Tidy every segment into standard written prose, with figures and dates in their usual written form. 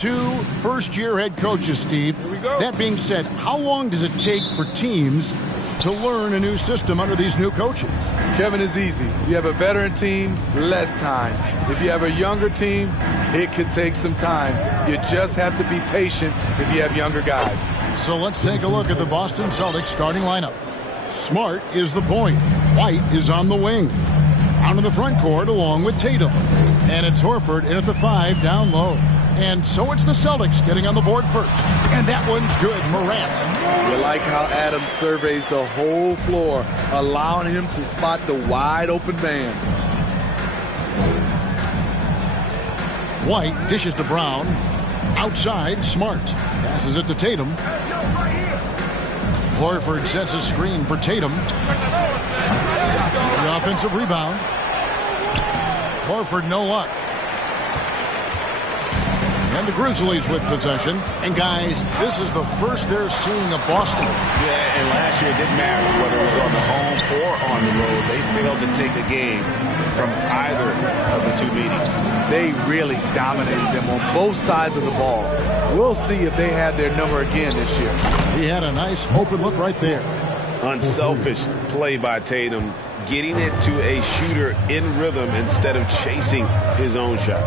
Two first-year head coaches, Steve. Here we go. That being said, how long does it take for teams to learn a new system under these new coaches? Kevin, is easy. You have a veteran team, less time. If you have a younger team, it could take some time. You just have to be patient if you have younger guys. So let's take a look at the Boston Celtics starting lineup. Smart is the point. White is on the wing. Out in the front court along with Tatum. And it's Horford in at the 5 down low. And so it's the Celtics getting on the board first. And that one's good, Morant. You like how Adams surveys the whole floor, allowing him to spot the wide open man. White dishes to Brown. Outside, Smart. Passes it to Tatum. Horford sets a screen for Tatum. The offensive rebound. Horford no luck. And the Grizzlies with possession. And guys, this is the first they're seeing of Boston. Yeah, and last year it didn't matter whether it was on the home or on the road. They failed to take a game from either of the two meetings. They really dominated them on both sides of the ball. We'll see if they have their number again this year. He had a nice open look right there. Unselfish play by Tatum, getting it to a shooter in rhythm instead of chasing his own shot.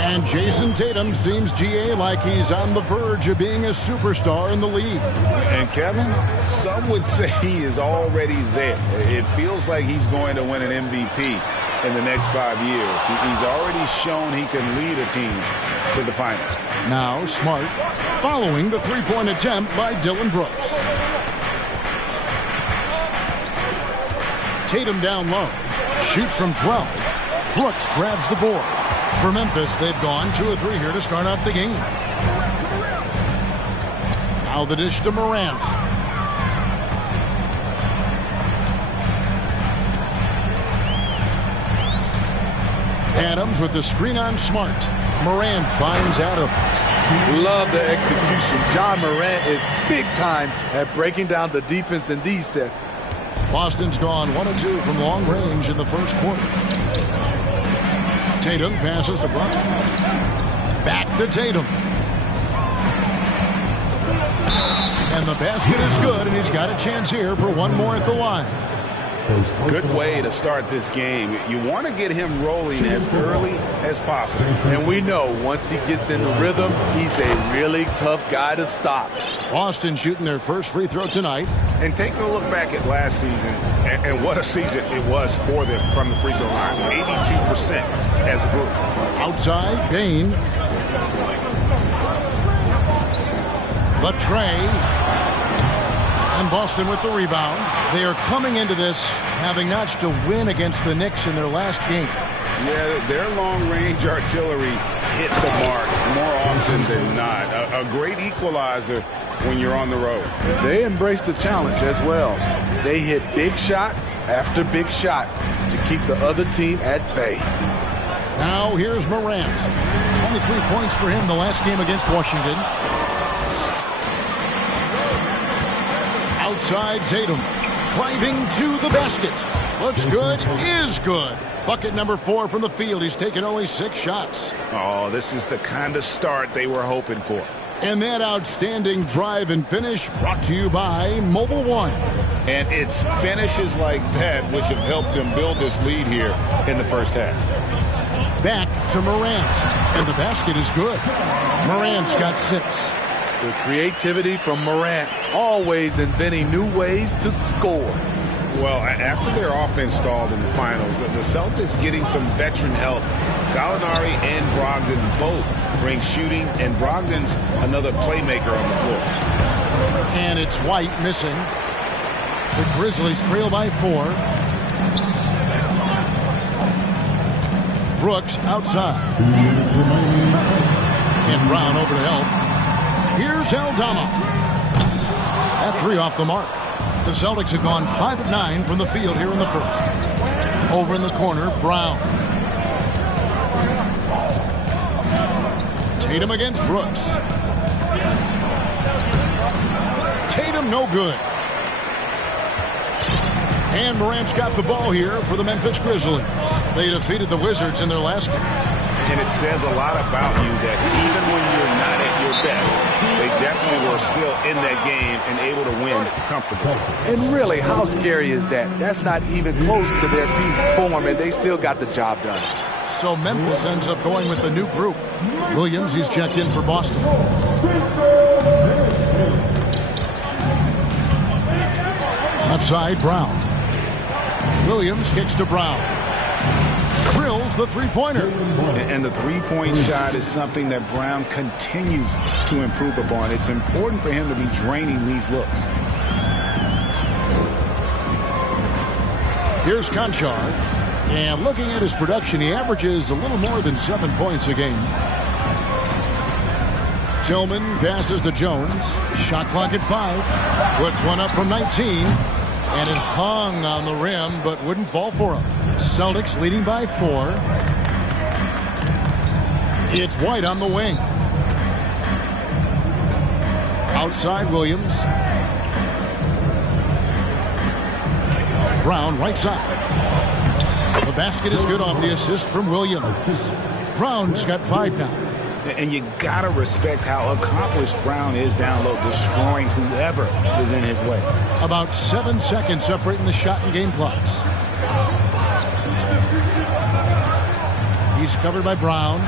And Jason Tatum seems, GA, like he's on the verge of being a superstar in the league. And Kevin, some would say he is already there. It feels like he's going to win an MVP in the next 5 years. He's already shown he can lead a team to the finals. Now Smart following the three-point attempt by Dylan Brooks. Tatum down low. Shoots from 12. Brooks grabs the board. For Memphis, they've gone 2 of 3 here to start out the game. Now the dish to Morant. Adams with the screen on Smart. Morant finds Adams. Love the execution. John Morant is big time at breaking down the defense in these sets. Boston's gone 1 of 2 from long range in the first quarter. Tatum passes to Brown. Back to Tatum. And the basket is good, and he's got a chance here for one more at the line. Good way to start this game. You want to get him rolling as early as possible. And we know once he gets in the rhythm, he's a really tough guy to stop. Boston shooting their first free throw tonight. And take a look back at last season, and what a season it was for them from the free throw line. 82% as a group. Outside, Bain. The tray. And Boston with the rebound. They are coming into this having notched a win against the Knicks in their last game. Yeah, their long-range artillery hit the mark more often than not. A great equalizer when you're on the road. They embrace the challenge as well. They hit big shot after big shot to keep the other team at bay. Now here's Morant. 23 points for him the last game against Washington. Outside Tatum. Driving to the basket. Looks good, is good. Bucket number 4 from the field. He's taken only 6 shots. Oh, this is the kind of start they were hoping for. And that outstanding drive and finish brought to you by Mobile One. And it's finishes like that which have helped them build this lead here in the first half. Back to Morant. And the basket is good. Morant's got 6. The creativity from Morant, always inventing new ways to score. Well, after their offense stalled in the finals, the Celtics getting some veteran help. Gallinari and Brogdon both bring shooting, and Brogdon's another playmaker on the floor. And it's White missing. The Grizzlies trail by 4. Brooks outside. And Brown over to help. Here's Aldama. That 3 off the mark. The Celtics have gone 5 of 9 from the field here in the first. Over in the corner, Brown. Tatum against Brooks. Tatum no good. And Morant's got the ball here for the Memphis Grizzlies. They defeated the Wizards in their last game. And it says a lot about you that even when you're not at your best, they definitely were still in that game and able to win comfortably. And really, how scary is that? That's not even close to their peak form, and they still got the job done. So Memphis ends up going with the new group. Williams, he's checked in for Boston. Left side, Brown. Williams kicks to Brown. Drills the three-pointer. And the three-point shot is something that Brown continues to improve upon. It's important for him to be draining these looks. Here's Conchar. And looking at his production, he averages a little more than 7 points a game. Tillman passes to Jones. Shot clock at 5. Puts one up from 19. And it hung on the rim, but wouldn't fall for him. Celtics leading by 4. It's White on the wing. Outside Williams. Brown right side. The basket is good off the assist from Williams. Brown's got 5 now. And you got to respect how accomplished Brown is down low, destroying whoever is in his way. About 7 seconds separating the shot and game clocks. He's covered by Brown.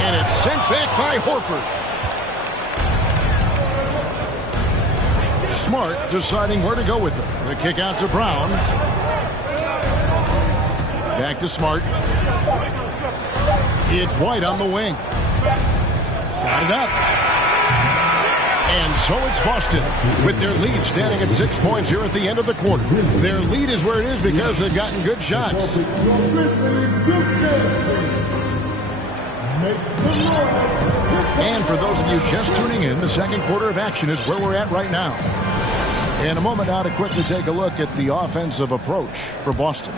And it's sent back by Horford. Smart deciding where to go with it. The kick out to Brown. Back to Smart. It's White on the wing. Got it up. And so it's Boston with their lead standing at 6 points here at the end of the quarter. Their lead is where it is because they've gotten good shots. And for those of you just tuning in, the second quarter of action is where we're at right now. In a moment now to quickly take a look at the offensive approach for Boston.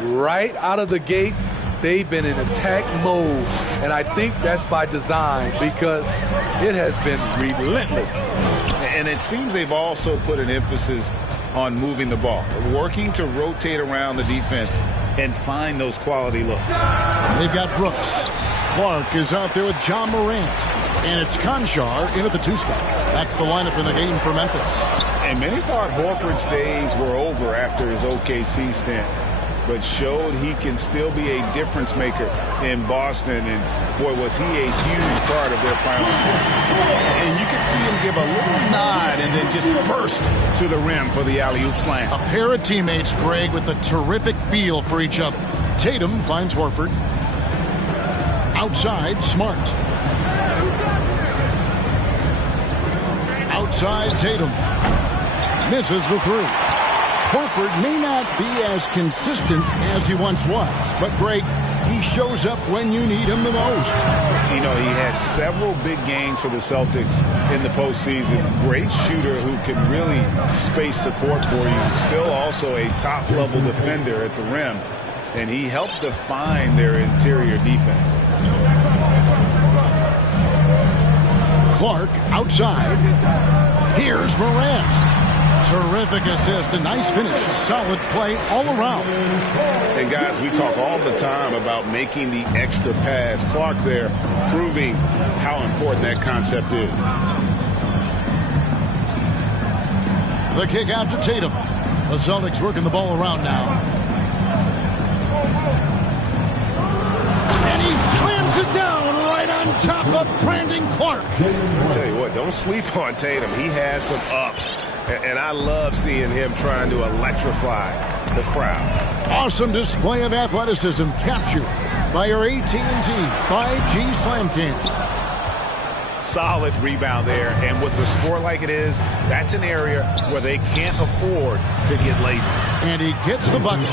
Right out of the gates, they've been in attack mode, and I think that's by design because it has been relentless. And it seems they've also put an emphasis on moving the ball, working to rotate around the defense and find those quality looks. They've got Brooks. Clark is out there with John Morant. And it's Conchar in at the 2 spot. That's the lineup in the game for Memphis. And many thought Horford's days were over after his OKC stint, but showed he can still be a difference maker in Boston. And, boy, was he a huge part of their final score. And you could see him give a little nod and then just burst to the rim for the alley-oop slam. A pair of teammates, Greg, with a terrific feel for each other. Tatum finds Horford. Outside, Smart. Outside, Tatum. Misses the 3. Horford may not be as consistent as he once was, but Greg, he shows up when you need him the most. You know, he had several big games for the Celtics in the postseason. Great shooter who can really space the court for you. Still also a top-level defender at the rim, and he helped define their interior defense. Clark outside. Here's Morant. Terrific assist, a nice finish, solid play all around. And guys, we talk all the time about making the extra pass. Clark there proving how important that concept is. The kick out to Tatum. The Celtics working the ball around now. And he slams it down right on top of Brandon Clark. I'll tell you what, don't sleep on Tatum. He has some ups. And I love seeing him trying to electrify the crowd. Awesome display of athleticism captured by your AT&T 5G Slam Cam. Solid rebound there. And with the score like it is, that's an area where they can't afford to get lazy. And he gets the bucket.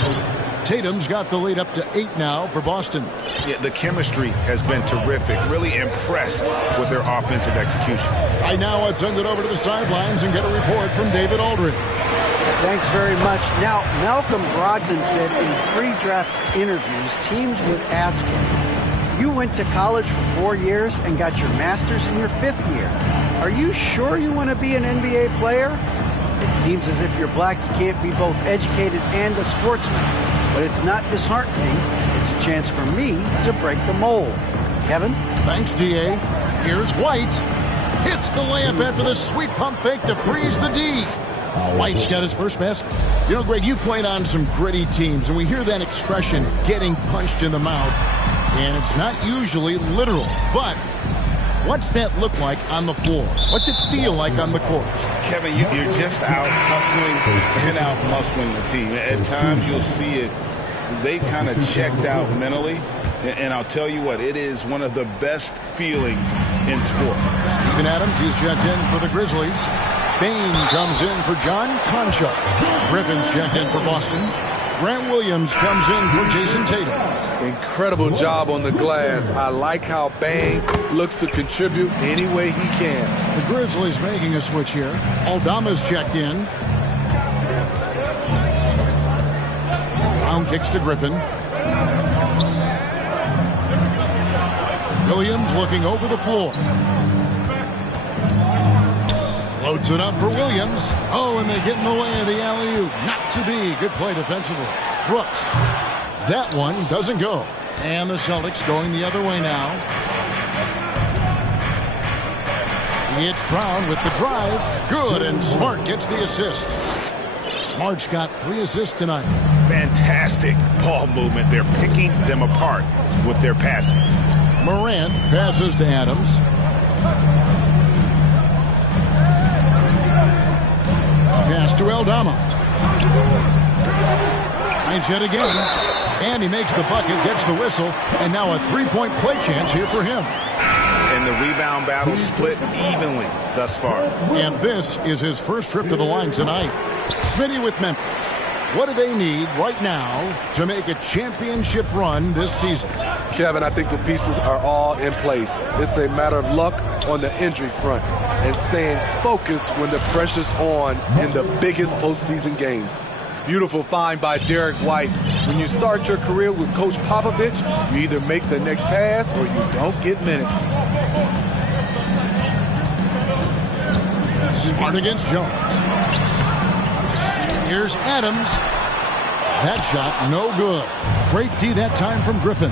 Tatum's got the lead up to 8 now for Boston. Yeah, the chemistry has been terrific. Really impressed with their offensive execution. Right now, let's send it over to the sidelines and get a report from David Aldridge. Thanks very much. Now, Malcolm Brogdon said in pre-draft interviews, teams would ask him, you went to college for 4 years and got your master's in your 5th year. Are you sure you want to be an NBA player? It seems as if you're black, you can't be both educated and a sportsman. But it's not disheartening. it's a chance for me to break the mold. Kevin? Thanks, D.A. Here's White. Hits the layup after the sweet pump fake to freeze the D. White's got his first basket. You know, Greg, you played on some gritty teams, and we hear that expression, getting punched in the mouth, and it's not usually literal. But what's that look like on the floor? What's it feel like on the court? Kevin, you're just out hustling and out muscling the team. At times you'll see it. They kind of checked out mentally. And I'll tell you what, it is one of the best feelings in sport. Steven Adams, he's checked in for the Grizzlies. Bain comes in for John Concha. Griffin's checked in for Boston. Grant Williams comes in for Jason Tatum. Incredible job on the glass. I like how Bain looks to contribute any way he can. The Grizzlies making a switch here. Aldama's checked in. Brown kicks to Griffin. Williams looking over the floor. Floats it up for Williams. Oh, and they get in the way of the alley-oop. Not to be. Good play defensively. Brooks. That one doesn't go. And the Celtics going the other way now. It's Brown with the drive. Good, and Smart gets the assist. Smart's got 3 assists tonight. Fantastic ball movement. They're picking them apart with their passing. Morant passes to Adams. Pass to Aldama. Nice hit again. And he makes the bucket, gets the whistle, and now a 3-point play chance here for him. And the rebound battle split evenly thus far. And this is his first trip to the line tonight. Smitty with Memphis. What do they need right now to make a championship run this season? Kevin, I think the pieces are all in place. It's a matter of luck on the injury front and staying focused when the pressure's on in the biggest postseason games. Beautiful find by Derek White. When you start your career with Coach Popovich, you either make the next pass or you don't get minutes. Smart against Jones. Here's Adams. That shot, no good. Great D that time from Griffin.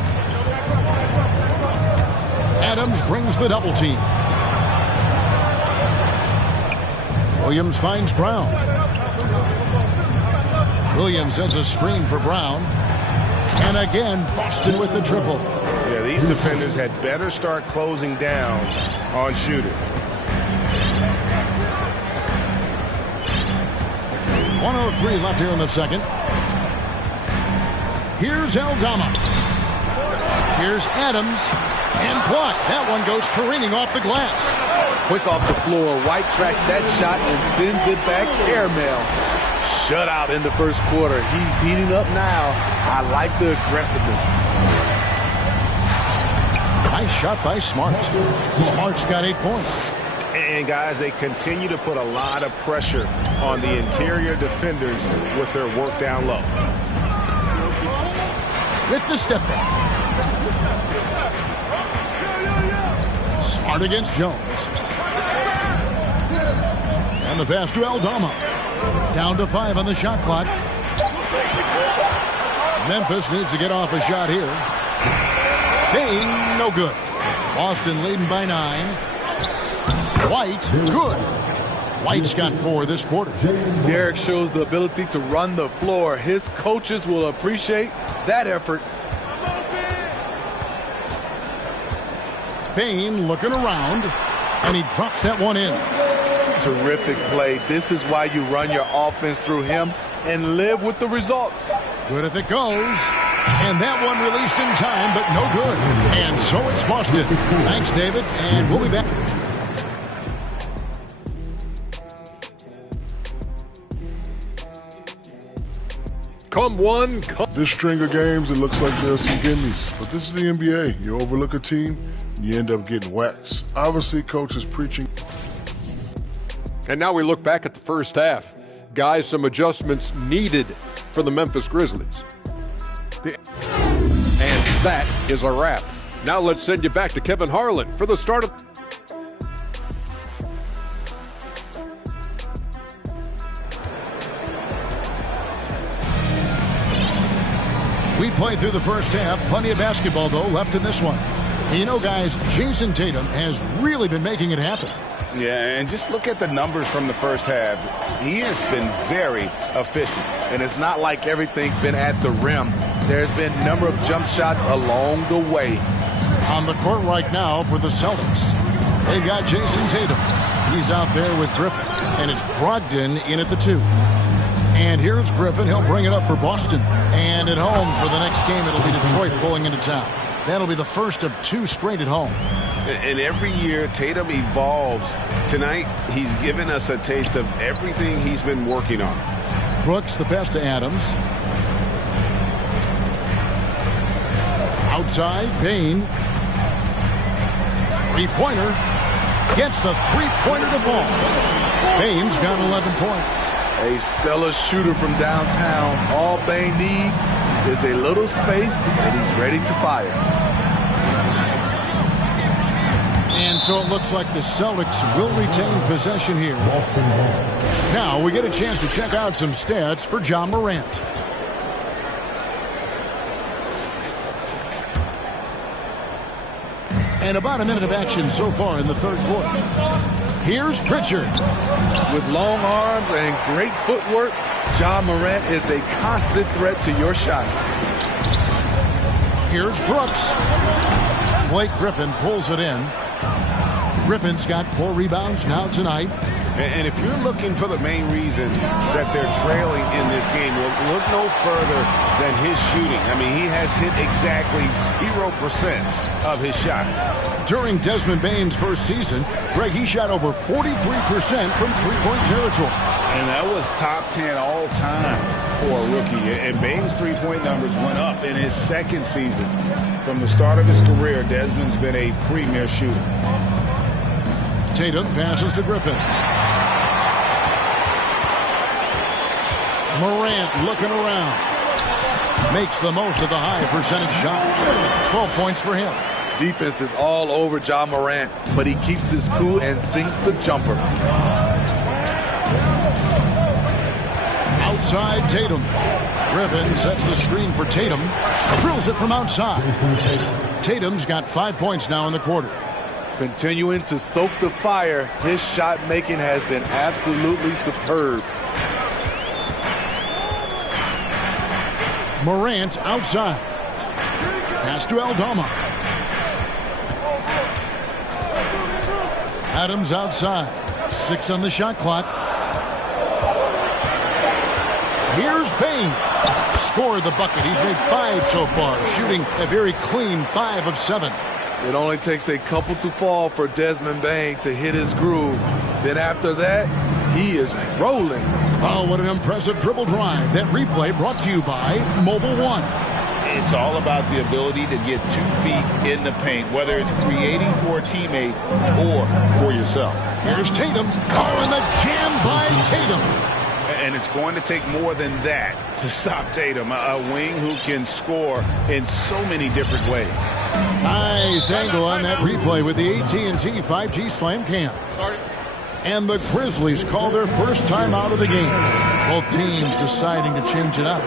Adams brings the double team. Williams finds Brown. Williams sends a screen for Brown. And again, Boston with the triple. Yeah, these defenders had better start closing down on shooters. 1:03 left here in the second. Here's Aldama. Here's Adams. And blocked. That one goes careening off the glass. Quick off the floor. White tracks that shot and sends it back airmail. Shutout in the first quarter. He's heating up now. I like the aggressiveness. Nice shot by Smart. Smart's got 8 points. And, guys, they continue to put a lot of pressure on the interior defenders with their work down low. With the step back. Smart against Jones. And the pass to Aldama. Down to 5 on the shot clock. Memphis needs to get off a shot here. Bain, no good. Boston leading by 9. White, good. White's got 4 this quarter. Derek shows the ability to run the floor. His coaches will appreciate that effort. Bain looking around, and he drops that one in. Terrific play. This is why you run your offense through him and live with the results. Good if it goes. And that one released in time, but no good. And so it's Boston. Thanks, David, and we'll be back. Come one, This string of games, it looks like there's some gimmies. But this is the NBA. You overlook a team, you end up getting waxed. Obviously, coach is preaching. And now we look back at the first half. Guys, some adjustments needed for the Memphis Grizzlies. And that is a wrap. Now let's send you back to Kevin Harlan for the start of... We played through the first half. Plenty of basketball, though, left in this one. And you know, guys, Jason Tatum has really been making it happen. Yeah, and just look at the numbers from the first half. He has been very efficient. And it's not like everything's been at the rim. There's been a number of jump shots along the way. On the court right now for the Celtics, they've got Jason Tatum. He's out there with Griffin, and it's Brogdon in at the 2. And here's Griffin. He'll bring it up for Boston. And at home for the next game, it'll be Detroit pulling into town. That'll be the first of 2 straight at home. And every year, Tatum evolves. Tonight, he's given us a taste of everything he's been working on. Brooks, the pass to Adams. Outside, Bain. Three-pointer. Gets the three-pointer to fall. Bain's got 11 points. A stellar shooter from downtown. All Bain needs is a little space, and he's ready to fire. And so it looks like the Celtics will retain possession here. Now we get a chance to check out some stats for Ja Morant. And about a minute of action so far in the third quarter. Here's Pritchard. With long arms and great footwork, Ja Morant is a constant threat to your shot. Here's Brooks. Blake Griffin pulls it in. Griffin's got 4 rebounds now tonight. And if you're looking for the main reason that they're trailing in this game, well, look no further than his shooting. I mean, he has hit exactly 0% of his shots. During Desmond Bain's first season, Greg, he shot over 43% from three-point territory. And that was top 10 all time for a rookie. And Bain's three-point numbers went up in his second season. From the start of his career, Desmond's been a premier shooter. Tatum passes to Griffin. Morant looking around. Makes the most of the high percentage shot. 12 points for him. Defense is all over Ja Morant, but he keeps his cool and sinks the jumper. Outside Tatum. Griffin sets the screen for Tatum. Drills it from outside. Tatum's got 5 points now in the quarter. Continuing to stoke the fire, his shot making has been absolutely superb. Morant outside. Pass to Aldama. Adams outside. 6 on the shot clock. Here's Bain. Scored the bucket. He's made 5 so far, shooting a very clean 5 of 7. It only takes a couple to fall for Desmond Bain to hit his groove. Then after that, he is rolling. Oh, what an impressive dribble drive. That replay brought to you by Mobile One. It's all about the ability to get 2 feet in the paint, whether it's creating for a teammate or for yourself. Here's Tatum. Oh, and the jam by Tatum. And it's going to take more than that to stop Tatum, a wing who can score in so many different ways. Nice angle on that replay with the AT&T 5G Slam Cam. And the Grizzlies call their first time out of the game. Both teams deciding to change it up.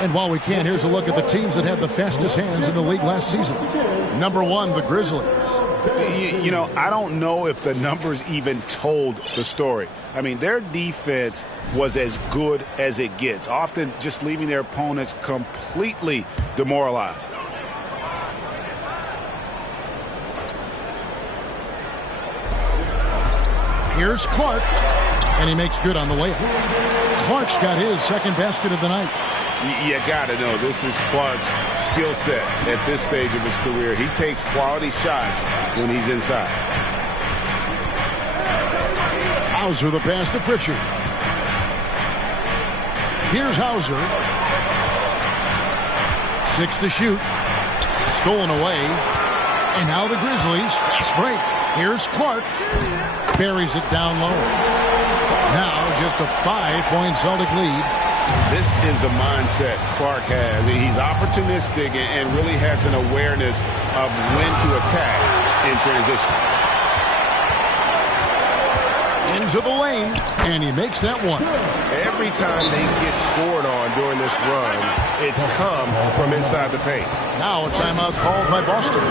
And while we can, here's a look at the teams that had the fastest hands in the league last season. Number 1, the Grizzlies. You know, I don't know if the numbers even told the story. I mean, their defense was as good as it gets, often just leaving their opponents completely demoralized. Here's Clark, and he makes good on the layup. Clark's got his second basket of the night. You got to know, this is Clark's skill set at this stage of his career. He takes quality shots when he's inside. Hauser the pass to Pritchard. Here's Hauser. 6 to shoot. Stolen away. And now the Grizzlies. Fast break. Here's Clark. Buries it down low. Now just a 5-point Celtic lead. This is the mindset Clark has. He's opportunistic and really has an awareness of when to attack in transition. Into the lane, and he makes that one. Every time they get scored on during this run, it's come from inside the paint. Now a timeout called by Boston.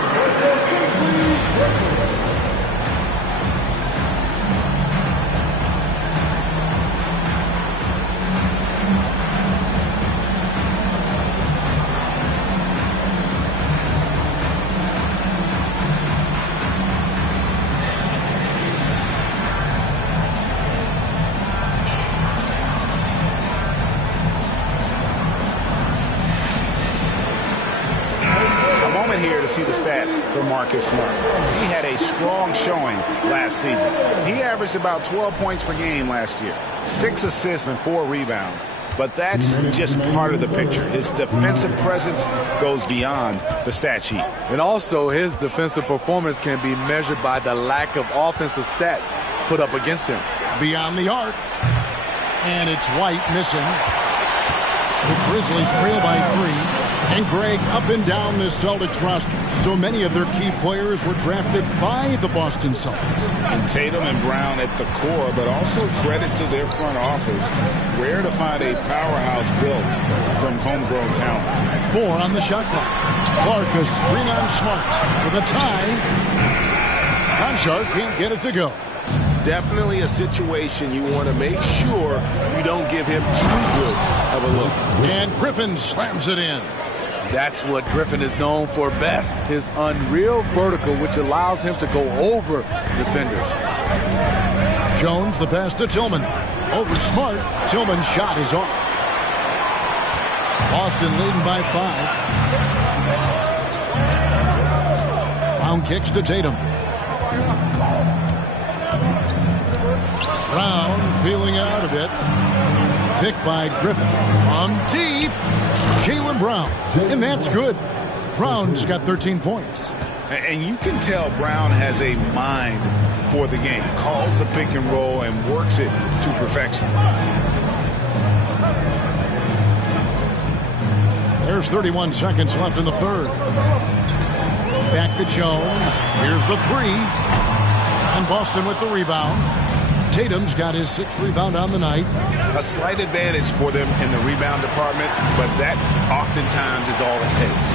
Here to see the stats for Marcus Smart. He had a strong showing last season. He averaged about 12 points per game last year, 6 assists and 4 rebounds. But that's just part of the picture. His defensive presence goes beyond the stat sheet. And also, his defensive performance can be measured by the lack of offensive stats put up against him. Beyond the arc, and it's White missing. The Grizzlies trail by 3. And Greg, up and down this Celtics roster, so many of their key players were drafted by the Boston Celtics. And Tatum and Brown at the core, but also credit to their front office. Rare to find a powerhouse built from homegrown talent. 4 on the shot clock. Clark a screen on Smart for the tie. Conchar can't get it to go. Definitely a situation you want to make sure you don't give him too good of a look. And Griffin slams it in. That's what Griffin is known for best, his unreal vertical, which allows him to go over defenders. Jones, the pass to Tillman. Over Smart. Tillman's shot is off. Boston leading by 5. Brown kicks to Tatum. Brown feeling out a bit. Picked by Griffin. On deep. Jaylen Brown. And that's good. Brown's got 13 points. And you can tell Brown has a mind for the game. Calls the pick and roll and works it to perfection. There's 31 seconds left in the third. Back to Jones. Here's the 3. And Boston with the rebound. Tatum's got his 6th rebound on the night. A slight advantage for them in the rebound department, but that oftentimes is all it takes.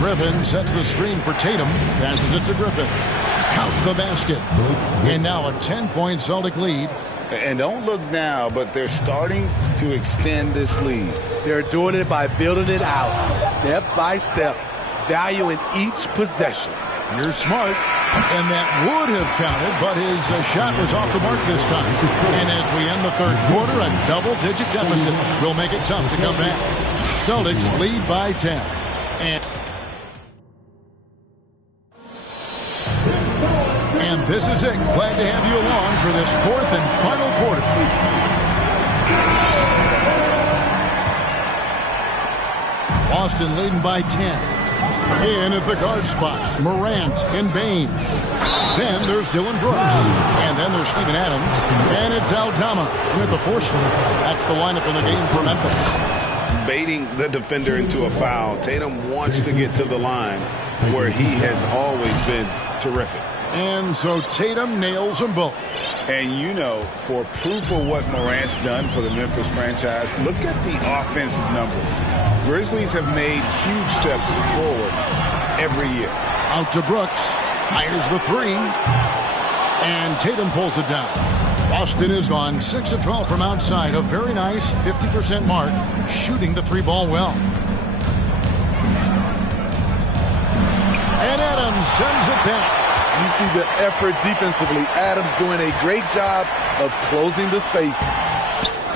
Griffin sets the screen for Tatum. Passes it to Griffin. Count the basket. And now a 10-point Celtic lead. And don't look now, but they're starting to extend this lead. They're doing it by building it out, step by step, valuing each possession. Here's Smart. And that would have counted, but his shot was off the mark this time. And as we end the third quarter, a double-digit deficit will make it tough to come back. Celtics lead by 10. And this is it. Glad to have you along for this 4th and final quarter. Boston leading by 10. In at the guard spots, Morant and Bain. Then there's Dylan Brooks. And then there's Steven Adams. And it's Aldama in at the 4 slot. That's the lineup in the game for Memphis. Baiting the defender into a foul. Tatum wants to get to the line where he has always been terrific. And so Tatum nails them both. And you know, for proof of what Morant's done for the Memphis franchise, look at the offensive numbers. Grizzlies have made huge steps forward every year. Out to Brooks. Fires the 3. And Tatum pulls it down. Boston is on 6 of 12 from outside. A very nice 50% mark. Shooting the 3 ball well. And Adams sends it back. You see the effort defensively. Adams doing a great job of closing the space.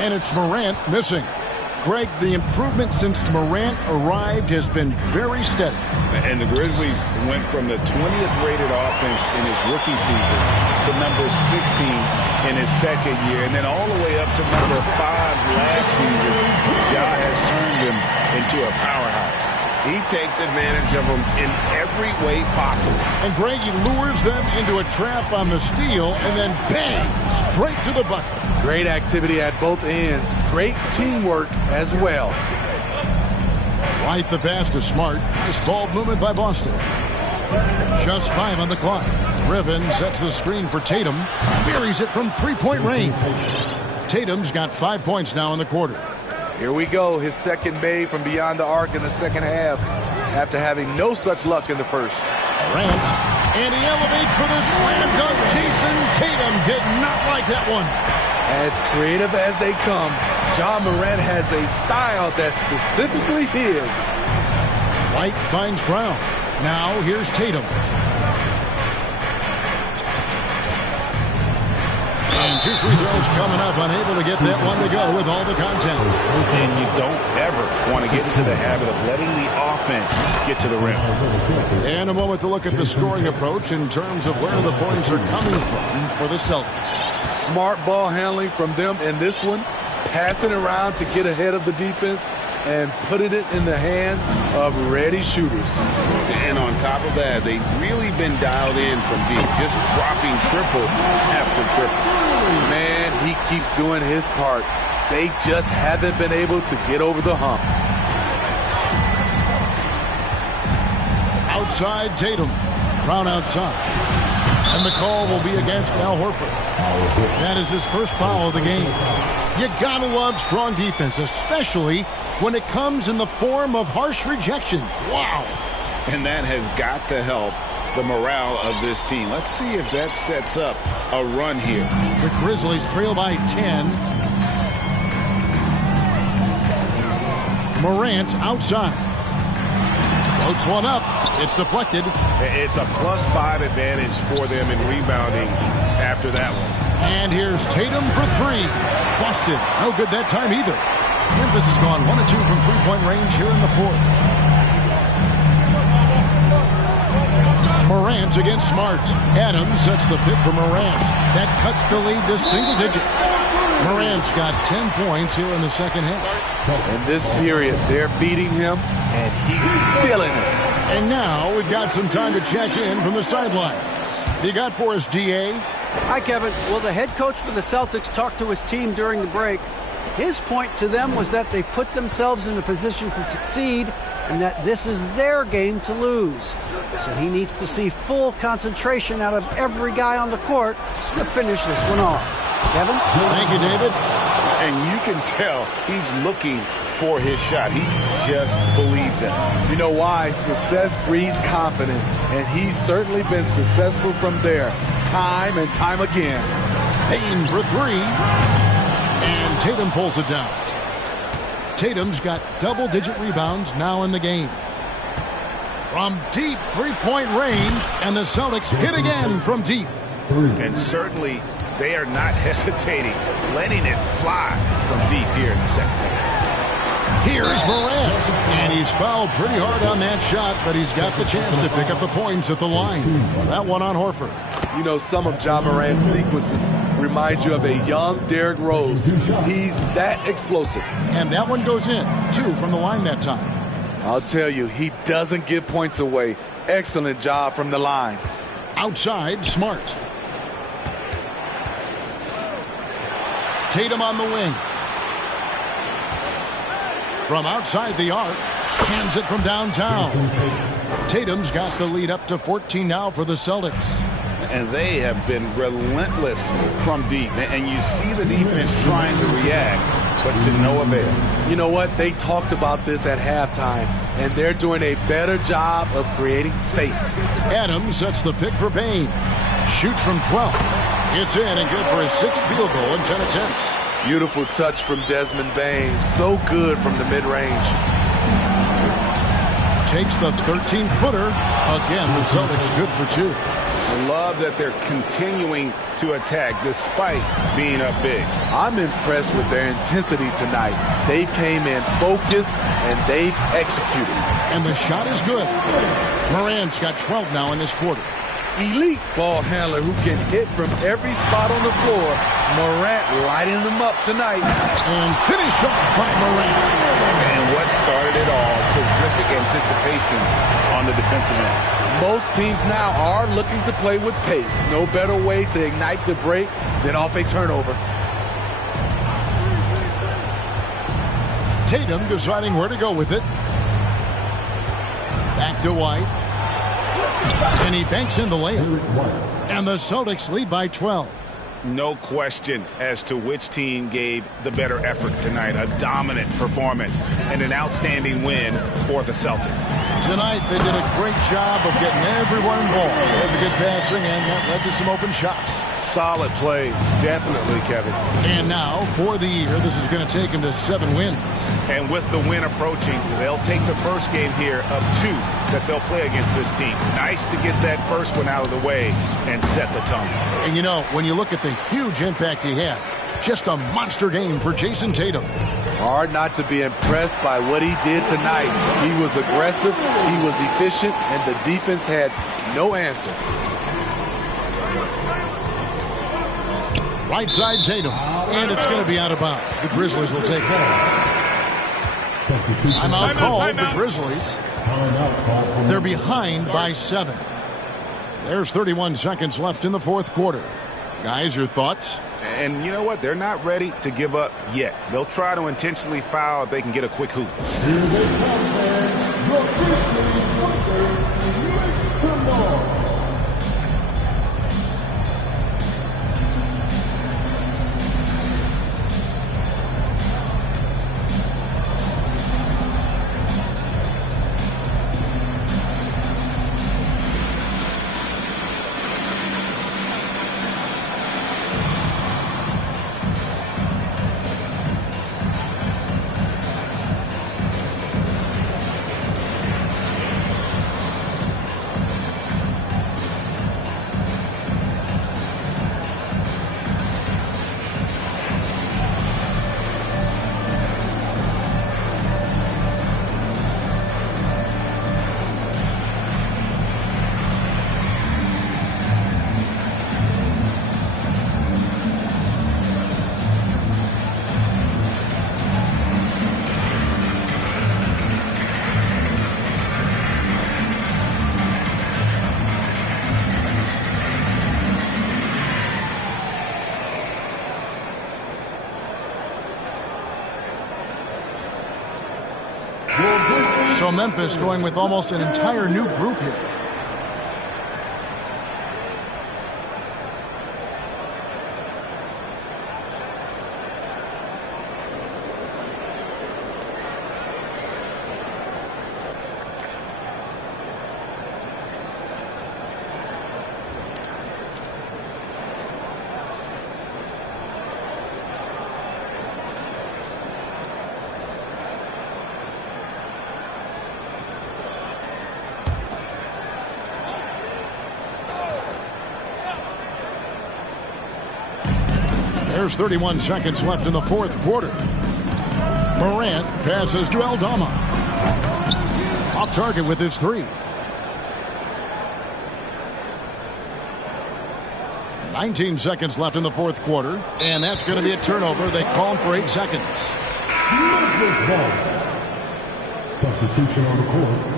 And it's Morant missing. Greg, the improvement since Morant arrived has been very steady. And the Grizzlies went from the 20th rated offense in his rookie season to number 16 in his second year, and then all the way up to number 5 last season. Ja has turned him into a powerhouse. He takes advantage of them in every way possible. And Greg, he lures them into a trap on the steal, and then bang, straight to the bucket. Great activity at both ends. Great teamwork as well. Right the pass to Smart. Nice ball movement by Boston. Just 5 on the clock. Griffin sets the screen for Tatum. Buries it from three-point range. Tatum's got 5 points now in the quarter. Here we go. His second made from beyond the arc in the second half after having no such luck in the first. Morant, and he elevates for the slam dunk. Jason Tatum did not like that one. As creative as they come, Ja Morant has a style that's specifically his. White finds Brown. Now here's Tatum. And 2 free throws coming up, unable to get that one to go with all the contact. And you don't ever want to get into the habit of letting the offense get to the rim. And a moment to look at the scoring approach in terms of where the points are coming from for the Celtics. Smart ball handling from them in this one, passing around to get ahead of the defense and putting it in the hands of ready shooters. And on top of that, they've really been dialed in from deep, just dropping triple after triple. Man, he keeps doing his part. They just haven't been able to get over the hump. Outside Tatum. Brown outside. And the call will be against Al Horford. That is his first foul of the game. You gotta love strong defense, especially when it comes in the form of harsh rejections. Wow. And that has got to help the morale of this team. Let's see if that sets up a run here. The Grizzlies trail by 10. Morant outside. Floats one up. It's deflected. It's a +5 advantage for them in rebounding after that one. And here's Tatum for 3. Busted. No good that time either. Memphis has gone 1 of 2 from three-point range here in the fourth. Morant against Smart. Adams sets the pick for Morant. That cuts the lead to single digits. Morant's got 10 points here in the second half. In this period, they're beating him, and he's feeling it. And now we've got some time to check in from the sidelines. You got for us, DA? Hi, Kevin. Well, the head coach for the Celtics talked to his team during the break. His point to them was that they put themselves in a position to succeed and that this is their game to lose. So he needs to see full concentration out of every guy on the court to finish this one off. Kevin? Thank you, David. And you can tell he's looking for his shot. He just believes in it. You know why? Success breeds confidence, and he's certainly been successful from there, time and time again. Payne for 3. And Tatum pulls it down. Tatum's got double-digit rebounds now in the game. From deep three-point range, and the Celtics hit again from deep. And certainly they are not hesitating, letting it fly from deep here in the second half. Here's Morant, and he's fouled pretty hard on that shot, but he's got the chance to pick up the points at the line. That one on Horford. You know, some of Ja Morant's sequences remind you of a young Derrick Rose. He's that explosive. And that one goes in, 2 from the line that time. I'll tell you, he doesn't give points away. Excellent job from the line. Outside, Smart. Tatum on the wing. From outside the arc, hands it from downtown. Tatum's got the lead up to 14 now for the Celtics. And they have been relentless from deep. And you see the defense trying to react, but to no avail. You know what? They talked about this at halftime, and they're doing a better job of creating space. Adams sets the pick for Payne. Shoots from 12. It's in and good for his 6th field goal in 10 attempts. Beautiful touch from Desmond Bane. So good from the mid-range. Takes the 13-footer. Again, the Celtics good for 2. I love that they're continuing to attack despite being up big. I'm impressed with their intensity tonight. They came in focused and they've executed. And the shot is good. Morant's got 12 now in this quarter. Elite ball handler who can hit from every spot on the floor. Morant lighting them up tonight. And finished off by Morant. And what started it all, terrific anticipation on the defensive end. Most teams now are looking to play with pace. No better way to ignite the break than off a turnover. Tatum deciding where to go with it. Back to White. And he banks in the layup. And the Celtics lead by 12. No question as to which team gave the better effort tonight. A dominant performance and an outstanding win for the Celtics. Tonight, they did a great job of getting everyone involved. They had the good passing, and that led to some open shots. Solid play, definitely, Kevin. And now, for the year, this is going to take him to 7 wins. And with the win approaching, they'll take the first game here of 2 that they'll play against this team. Nice to get that first one out of the way and set the tone. And you know, when you look at the huge impact he had, just a monster game for Jason Tatum. Hard not to be impressed by what he did tonight. He was aggressive, he was efficient, and the defense had no answer. Right side Tatum, and it's going to be out of bounds. The Grizzlies will take hold. Timeout called, the Grizzlies. They're behind by 7. There's 31 seconds left in the fourth quarter. Guys, your thoughts? And you know what? They're not ready to give up yet. They'll try to intentionally foul if they can get a quick hoop. So Memphis going with almost an entire new group here. There's 31 seconds left in the fourth quarter. Morant passes to Aldama. Off target with his 3. 19 seconds left in the fourth quarter, and that's going to be a turnover. They call him for 8 seconds. Substitution on the court.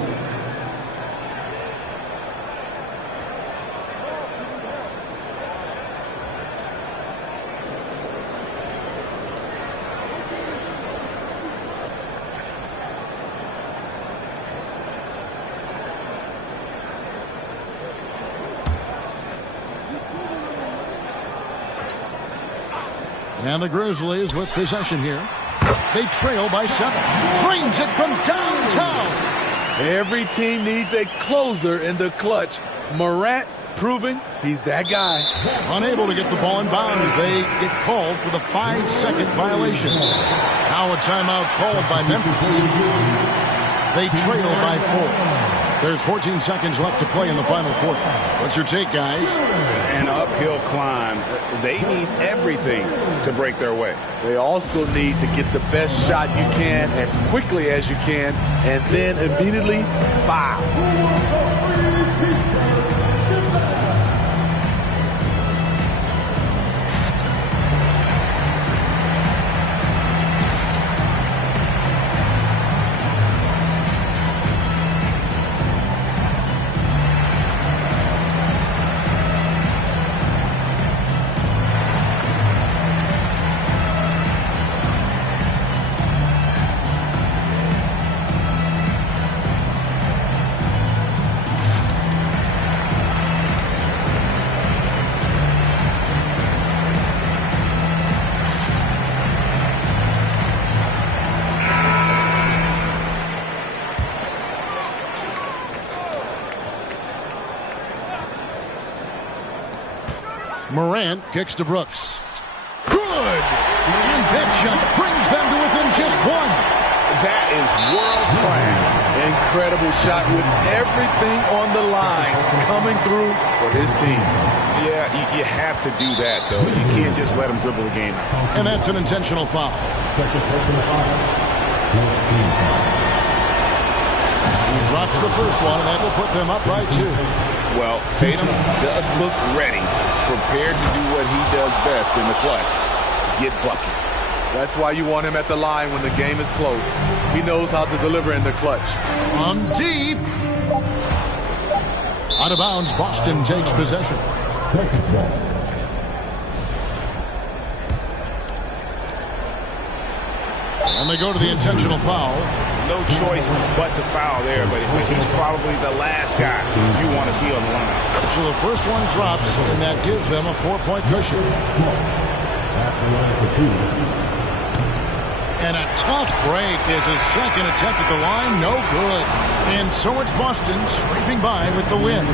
And the Grizzlies with possession here. They trail by 7. Brings it from downtown. Every team needs a closer in the clutch. Morant proving he's that guy. Unable to get the ball in bounds. They get called for the 5-second violation. Now a timeout called by Memphis. They trail by 4. There's 14 seconds left to play in the final quarter. What's your take, guys? An uphill climb. They need everything to break their way. They also need to get the best shot you can as quickly as you can and then immediately foul. Morant kicks to Brooks. Good! And that shot brings them to within just one. That is world class. Incredible shot with everything on the line coming through for his team. Yeah, you have to do that, though. You can't just let him dribble the game. And that's an intentional foul. Second personal foul. 14. He drops the first one, and that will put them up by 2. Well, Tatum does look ready, prepared to do what he does best in the clutch, get buckets. That's why you want him at the line when the game is close. He knows how to deliver in the clutch. On deep. Out of bounds, Boston takes possession. Celtics ball. And they go to the intentional foul. No choice but to foul there, but he's probably the last guy you want to see on the line. So the first one drops, and that gives them a 4-point cushion. At the line for 2. And a tough break is his second attempt at the line. No good. And so it's Boston scraping by with the win.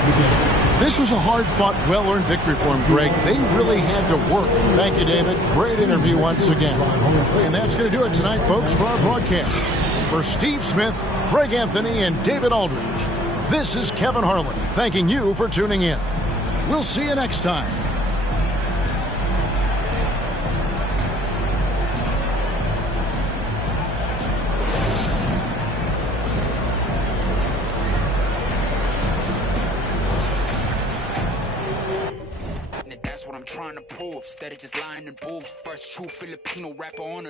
This was a hard-fought, well-earned victory for him, Greg. They really had to work. Thank you, David. Great interview once again. And that's going to do it tonight, folks, for our broadcast. For Steve Smith, Craig Anthony, and David Aldridge, this is Kevin Harlan thanking you for tuning in. We'll see you next time. That's what I'm trying to prove. Instead of just lying in booths, first true Filipino rapper on